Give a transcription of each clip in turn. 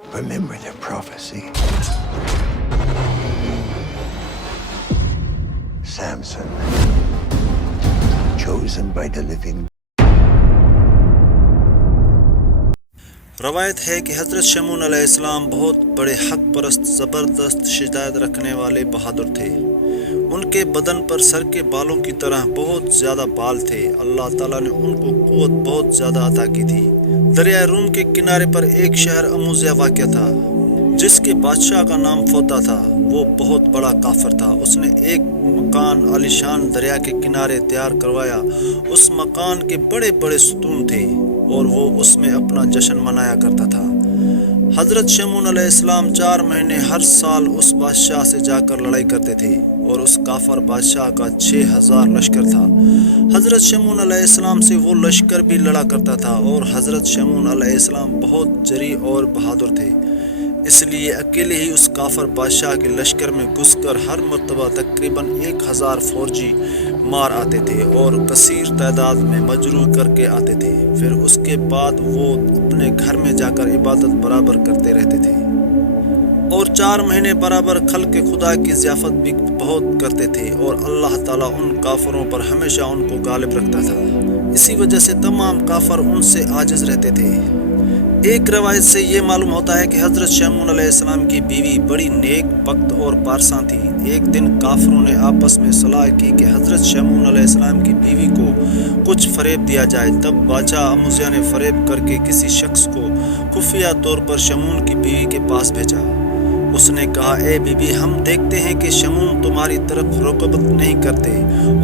Remember the prophecy. Samson, chosen by the living. روایت ہے کہ حضرت شمعون علیہ السلام بہت بڑے حق پرست زبردست شجاعت رکھنے والے بہادر تھے۔ ان کے بدن پر سر کے بالوں کی طرح بہت زیادہ بال تھے۔ اللہ تعالیٰ نے ان کو قوت بہت زیادہ عطا کی تھی۔ دریائے روم کے کنارے پر ایک شہر اموزیہ واقع تھا جس کے بادشاہ کا نام فوتا تھا۔ وہ بہت بڑا کافر تھا۔ اس نے ایک مکان عالیشان دریا کے کنارے تیار کروایا۔ اس مکان کے بڑے بڑے ستون تھے اور وہ اس میں اپنا جشن منایا کرتا تھا۔ حضرت شمعون علیہ السلام 4 مہینے ہر سال اس بادشاہ سے جا کر لڑائی کرتے تھے اور اس کافر بادشاہ کا 6000 لشکر تھا۔ حضرت شمعون علیہ السلام سے وہ لشکر بھی لڑا کرتا تھا اور حضرت شمعون علیہ السلام بہت جری اور بہادر تھے، اس لیے اکیلے ہی اس کافر بادشاہ کے لشکر میں گھس کر ہر مرتبہ تقریباً 1000 فوجی مار آتے تھے اور کثیر تعداد میں مجروح کر کے آتے تھے۔ پھر اس کے بعد وہ اپنے گھر میں جا کر عبادت برابر کرتے رہتے تھے اور 4 مہینے برابر خلق خدا کی ضیافت بھی بہت کرتے تھے اور اللہ تعالیٰ ان کافروں پر ہمیشہ ان کو غالب رکھتا تھا۔ اسی وجہ سے تمام کافر ان سے عاجز رہتے تھے۔ ایک روایت سے یہ معلوم ہوتا ہے کہ حضرت شمعون علیہ السلام کی بیوی بڑی نیک بخت اور پارساں تھی۔ ایک دن کافروں نے آپس میں صلاح کی کہ حضرت شمعون علیہ السلام کی بیوی کو کچھ فریب دیا جائے۔ تب بادشاہ اموزیہ نے فریب کر کے کسی شخص کو خفیہ طور پر شمعون کی بیوی کے پاس بھیجا۔ اس نے کہا، اے بی بی، ہم دیکھتے ہیں کہ شمعون تمہاری طرف رغبت نہیں کرتے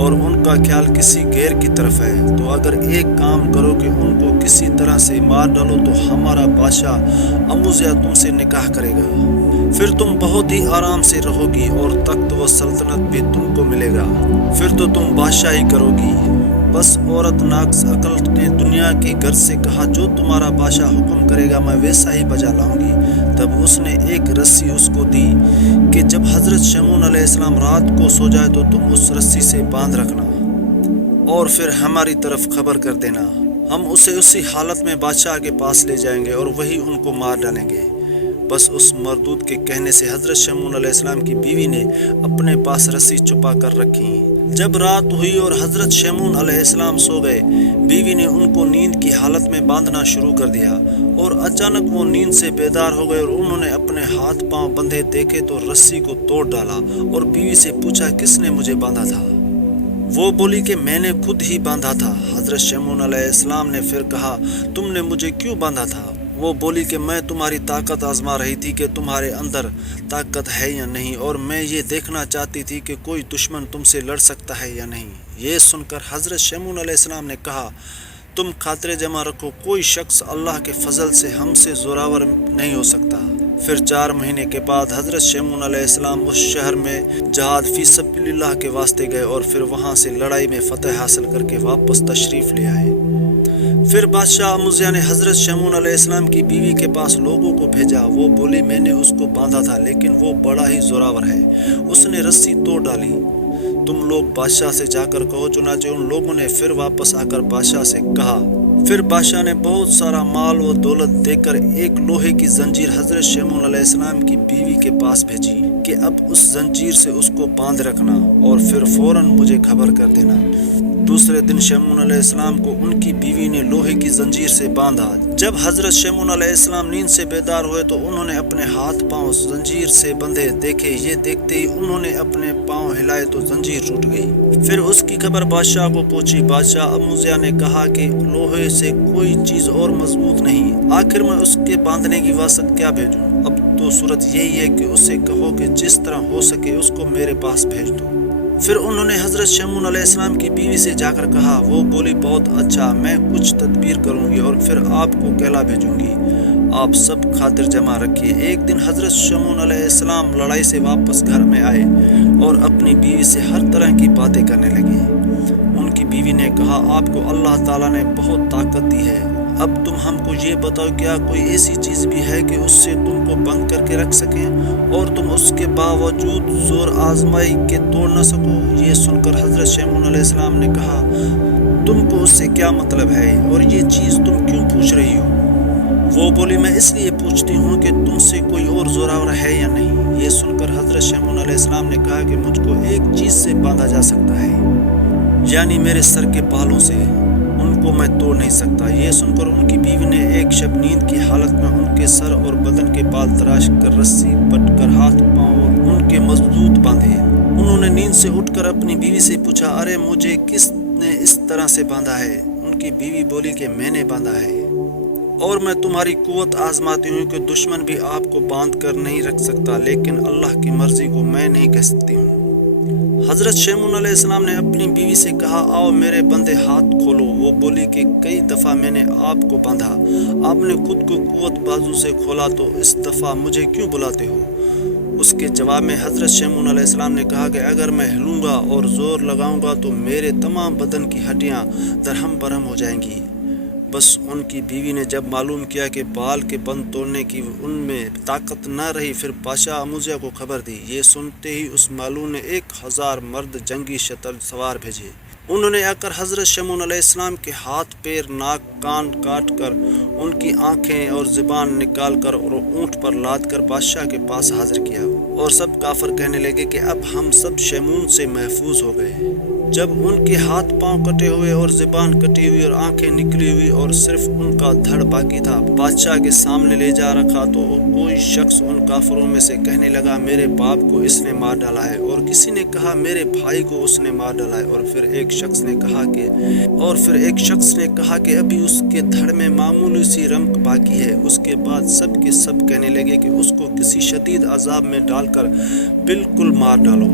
اور ان کا خیال کسی غیر کی طرف ہے، تو اگر ایک کام کرو کہ ان کو کسی طرح سے مار ڈالو تو ہمارا بادشاہ اموزیہ تم سے نکاح کرے گا، پھر تم بہت ہی آرام سے رہو گی اور تخت و سلطنت بھی تم کو ملے گا، پھر تو تم بادشاہی کرو گی۔ بس عورت ناقص عقل نے دنیا کے گھر سے کہا، جو تمہارا بادشاہ حکم کرے گا میں ویسا ہی بجا لاؤں گی۔ تب اس نے ایک رسی اس کو دی کہ جب حضرت شمعون علیہ السلام رات کو سو جائے تو تم اس رسی سے باندھ رکھنا اور پھر ہماری طرف خبر کر دینا، ہم اسے اسی حالت میں بادشاہ کے پاس لے جائیں گے اور وہی ان کو مار ڈالیں گے۔ بس اس مردود کے کہنے سے حضرت شمعون علیہ السلام کی بیوی نے اپنے پاس رسی چھپا کر رکھی۔ جب رات ہوئی اور حضرت شمعون علیہ السلام سو گئے، بیوی نے ان کو نیند کی حالت میں باندھنا شروع کر دیا اور اچانک وہ نیند سے بیدار ہو گئے اور انہوں نے اپنے ہاتھ پاؤں بندھے دیکھے تو رسی کو توڑ ڈالا اور بیوی سے پوچھا، کس نے مجھے باندھا تھا؟ وہ بولی کہ میں نے خود ہی باندھا تھا۔ حضرت شمعون علیہ السلام نے پھر کہا، تم نے مجھے کیوں باندھا تھا؟ وہ بولی کہ میں تمہاری طاقت آزما رہی تھی کہ تمہارے اندر طاقت ہے یا نہیں، اور میں یہ دیکھنا چاہتی تھی کہ کوئی دشمن تم سے لڑ سکتا ہے یا نہیں۔ یہ سن کر حضرت شمعون علیہ السلام نے کہا، تم خاطر جمع رکھو، کوئی شخص اللہ کے فضل سے ہم سے زوراور نہیں ہو سکتا۔ پھر 4 مہینے کے بعد حضرت شمعون علیہ السلام اس شہر میں جہاد فی سبیل اللہ کے واسطے گئے اور پھر وہاں سے لڑائی میں فتح حاصل کر کے واپس تشریف لے آئے۔ پھر بادشاہ اموزیہ نے حضرت شمعون علیہ السلام کی بیوی کے پاس لوگوں کو بھیجا۔ وہ بولی، میں نے اس کو باندھا تھا لیکن وہ بڑا ہی زوراور ہے، اس نے رسی توڑ ڈالی، تم لوگ بادشاہ سے جا کر کہو۔ چنانچہ ان لوگوں نے پھر واپس آ کر بادشاہ سے کہا۔ پھر بادشاہ نے بہت سارا مال و دولت دے کر ایک لوہے کی زنجیر حضرت شمعون علیہ السلام کی بیوی کے پاس بھیجی کہ اب اس زنجیر سے اس کو باندھ رکھنا اور پھر فوراً مجھے خبر کر دینا۔ دوسرے دن شمعون علیہ السلام کو ان کی بیوی نے لوہے کی زنجیر سے باندھا۔ جب حضرت شمعون علیہ السلام نیند سے بیدار ہوئے تو انہوں نے اپنے ہاتھ پاؤں زنجیر سے بندھے دیکھے۔ یہ دیکھتے ہی انہوں نے اپنے پاؤں ہلائے تو زنجیر ٹوٹ گئی۔ پھر اس کی خبر بادشاہ کو پہنچی۔ بادشاہ اموزیہ نے کہا کہ لوہے سے کوئی چیز اور مضبوط نہیں، آخر میں اس کے باندھنے کی واسط کیا بھیجوں؟ اب تو صورت یہی ہے کہ اسے کہو کہ جس طرح ہو سکے اس کو میرے پاس بھیج دو۔ پھر انہوں نے حضرت شمعون علیہ السلام کی بیوی سے جا کر کہا۔ وہ بولی، بہت اچھا، میں کچھ تدبیر کروں گی اور پھر آپ کو کہلا بھیجوں گی، آپ سب خاطر جمع رکھیے۔ ایک دن حضرت شمعون علیہ السلام لڑائی سے واپس گھر میں آئے اور اپنی بیوی سے ہر طرح کی باتیں کرنے لگے۔ ان کی بیوی نے کہا، آپ کو اللہ تعالیٰ نے بہت طاقت دی ہے، اب تم ہم کو یہ بتاؤ، کیا کوئی ایسی چیز بھی ہے کہ اس سے تم کو بند کر کے رکھ سکیں اور تم اس کے باوجود زور آزمائی کے توڑ نہ سکو؟ یہ سن کر حضرت شمعون علیہ السلام نے کہا، تم کو اس سے کیا مطلب ہے اور یہ چیز تم کیوں پوچھ رہی ہو؟ وہ بولی میں اس لیے پوچھتی ہوں کہ تم سے کوئی اور زوراور ہے یا نہیں۔ یہ سن کر حضرت شمعون علیہ السلام نے کہا کہ مجھ کو ایک چیز سے باندھا جا سکتا ہے، یعنی میرے سر کے بالوں سے، ان کو میں توڑ نہیں سکتا۔ یہ سن کر ان کی بیوی نے ایک شب نیند کی حالت میں ان کے سر اور بدن کے بال تراش کر رسی بٹ کر ہاتھ پاؤں ان کے مضبوط باندھے۔ انہوں نے نیند سے اٹھ کر اپنی بیوی سے پوچھا، ارے مجھے کس نے اس طرح سے باندھا ہے؟ ان کی بیوی بولی کہ میں نے باندھا ہے، اور میں تمہاری قوت آزماتی ہوں کہ دشمن بھی آپ کو باندھ کر نہیں رکھ سکتا، لیکن اللہ کی مرضی کو میں نہیں کہہ سکتی ہوں۔ حضرت شمعون علیہ السلام نے اپنی بیوی سے کہا، آؤ میرے بندھے ہاتھ کھولو۔ وہ بولی کہ کئی دفعہ میں نے آپ کو باندھا، آپ نے خود کو قوت بازو سے کھولا، تو اس دفعہ مجھے کیوں بلاتے ہو؟ اس کے جواب میں حضرت شمعون علیہ السلام نے کہا کہ اگر میں ہلوں گا اور زور لگاؤں گا تو میرے تمام بدن کی ہڈیاں درہم برہم ہو جائیں گی۔ بس ان کی بیوی نے جب معلوم کیا کہ بال کے بند توڑنے کی ان میں طاقت نہ رہی، پھر بادشاہ اموزیہ کو خبر دی۔ یہ سنتے ہی اس معلوم نے 1000 مرد جنگی شتر سوار بھیجے۔ انہوں نے آ کر حضرت شمعون علیہ السلام کے ہاتھ پیر ناک کان کاٹ کر ان کی آنکھیں اور زبان نکال کر اور اونٹ پر لاد کر بادشاہ کے پاس حاضر کیا، اور سب کافر کہنے لگے کہ اب ہم سب شمعون سے محفوظ ہو گئے۔ جب ان کے ہاتھ پاؤں کٹے ہوئے اور زبان کٹی ہوئی اور آنکھیں نکلی ہوئی اور صرف ان کا دھڑ باقی تھا بادشاہ کے سامنے لے جا رکھا، تو کوئی شخص ان کافروں میں سے کہنے لگا، میرے باپ کو اس نے مار ڈالا ہے، اور کسی نے کہا میرے بھائی کو اس نے مار ڈالا ہے، اور پھر ایک شخص نے کہا کہ ابھی اس کے دھڑ میں معمولی سی رمق باقی ہے۔ اس کے بعد سب کے سب کہنے لگے کہ اس کو کسی شدید عذاب میں ڈال کر بالکل مار ڈالو۔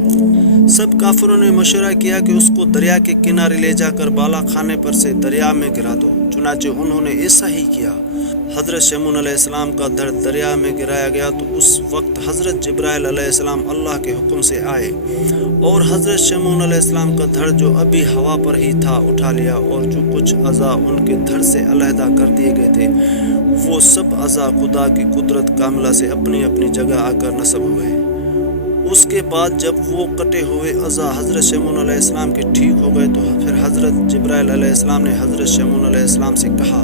سب کافروں نے مشورہ کیا کہ اس کو دریا کے کنارے لے جا کر بالا خانے پر سے دریا میں گرا دو۔ چنانچہ انہوں نے ایسا ہی کیا۔ حضرت شمعون علیہ السلام کا دھڑ دریا میں گرایا گیا تو اس وقت حضرت جبرائیل علیہ السلام اللہ کے حکم سے آئے اور حضرت شمعون علیہ السلام کا دھڑ جو ابھی ہوا پر ہی تھا اٹھا لیا، اور جو کچھ اعضاء ان کے دھڑ سے علیحدہ کر دیے گئے تھے وہ سب اعضاء خدا کی قدرت کاملہ سے اپنی اپنی جگہ آ کر نصب ہوئے۔ اس کے بعد جب وہ کٹے ہوئے اعضاء حضرت شمعون علیہ السلام کے ٹھیک ہو گئے تو پھر حضرت جبرائیل علیہ السلام نے حضرت شمعون علیہ السلام سے کہا،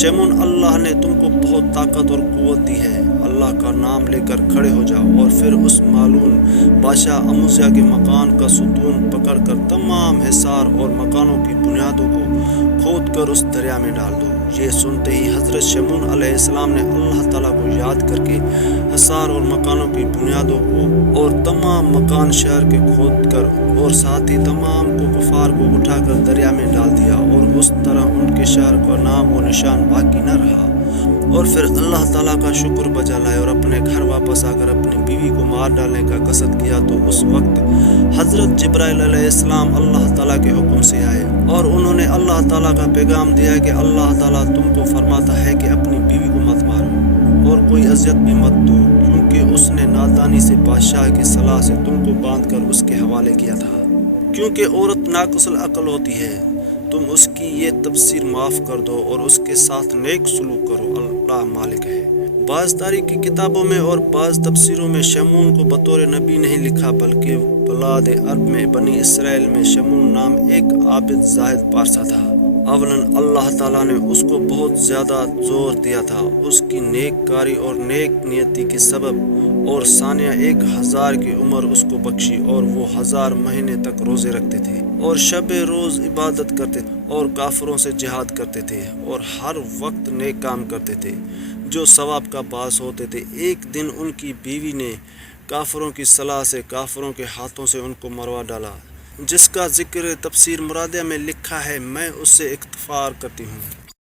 شمعون، اللہ نے تم کو بہت طاقت اور قوت دی ہے، اللہ کا نام لے کر کھڑے ہو جاؤ، اور پھر اس معلوم بادشاہ اموزیہ کے مکان کا ستون پکڑ کر تمام حصار اور مکانوں کی بنیادوں کو کھود کر اس دریا میں ڈال دو۔ یہ سنتے ہی حضرت شمعون علیہ السلام نے اللہ تعالیٰ کو یاد کر کے حصار اور مکانوں کی بنیادوں کو اور تمام مکان شہر کے کھود کر اور ساتھ ہی تمام کو کفار کو اٹھا کر دریا میں ڈال دیا، اور اس طرح ان کے شہر کا نام و نشان باقی نہ رہا۔ اور پھر اللہ تعالیٰ کا شکر بجا لائے اور اپنے گھر واپس آ کر اپنی بیوی کو مار ڈالنے کا قصد کیا، تو اس وقت حضرت جبرائیل علیہ السلام اللہ تعالیٰ کے حکم سے آئے اور انہوں نے اللہ تعالیٰ کا پیغام دیا کہ اللہ تعالیٰ تم کو فرماتا ہے کہ اپنی بیوی کو مت مارو اور کوئی اذیت بھی مت دو، کیونکہ اس نے نادانی سے بادشاہ کی صلاح سے تم کو باندھ کر اس کے حوالے کیا تھا۔ کیونکہ عورت ناقص العقل ہوتی ہے، تم اس کی یہ تفسیر معاف کر دو اور اس کے ساتھ نیک سلوک کرو، اللہ مالک ہے۔ بعض تاریخی کتابوں میں اور بعض تفسیروں میں شمعون کو بطور نبی نہیں لکھا، بلکہ بلاد عرب میں بنی اسرائیل میں شمعون نام ایک عابد زاہد پارسا تھا۔ اولاً اللہ تعالیٰ نے اس کو بہت زیادہ زور دیا تھا اس کی نیک کاری اور نیک نیتی کے سبب، اور ثانیہ 1000 کی عمر اس کو بخشی، اور وہ 1000 مہینے تک روزے رکھتے تھے اور شب روز عبادت کرتے تھے اور کافروں سے جہاد کرتے تھے اور ہر وقت نیک کام کرتے تھے جو ثواب کا باعث ہوتے تھے۔ ایک دن ان کی بیوی نے کافروں کی صلاح سے کافروں کے ہاتھوں سے ان کو مروا ڈالا، جس کا ذکر تفسیر مرادیہ میں لکھا ہے، میں اس سے اکتفار کرتی ہوں۔